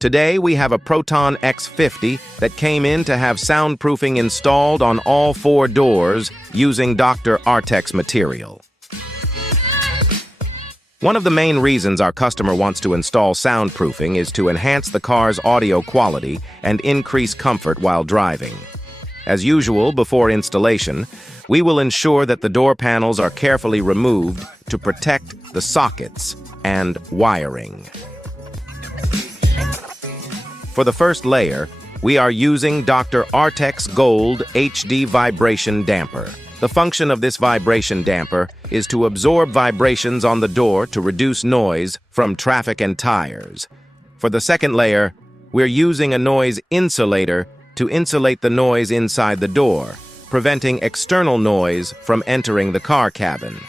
Today, we have a Proton X50 that came in to have soundproofing installed on all 4 doors using Dr. Artek's material. One of the main reasons our customer wants to install soundproofing is to enhance the car's audio quality and increase comfort while driving. As usual, before installation, we will ensure that the door panels are carefully removed to protect the sockets and wiring. For the first layer, we are using Dr. Artek's Gold HD Vibration Damper. The function of this vibration damper is to absorb vibrations on the door to reduce noise from traffic and tires. For the second layer, we're using a noise insulator to insulate the noise inside the door, preventing external noise from entering the car cabin.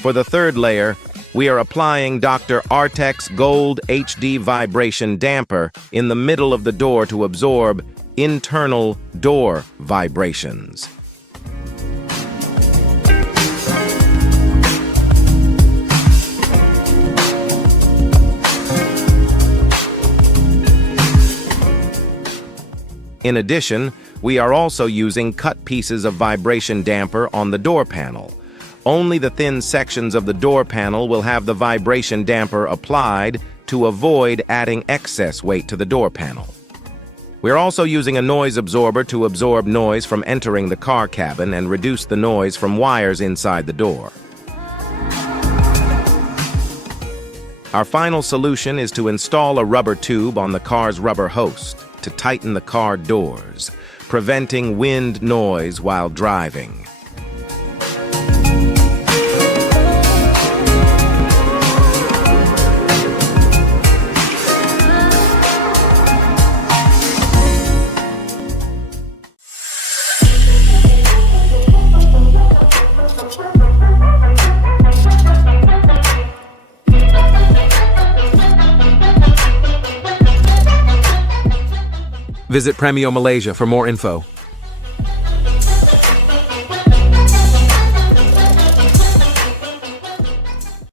For the third layer, we are applying Dr. Artek's Gold HD Vibration Damper in the middle of the door to absorb internal door vibrations. In addition, we are also using cut pieces of vibration damper on the door panel. Only the thin sections of the door panel will have the vibration damper applied to avoid adding excess weight to the door panel. We're also using a noise absorber to absorb noise from entering the car cabin and reduce the noise from wires inside the door. Our final solution is to install a rubber tube on the car's rubber host to tighten the car doors, preventing wind noise while driving. Visit Premio Malaysia for more info.